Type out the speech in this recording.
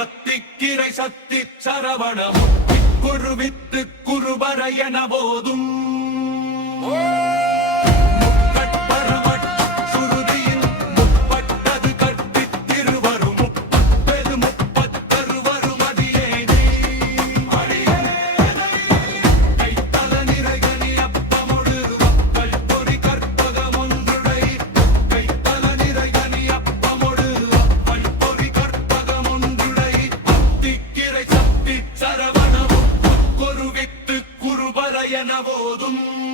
அத்திக்கிரை சத்தி சரவணமும் குருவித்து குருவரையன போதும். அத்திக்கிரை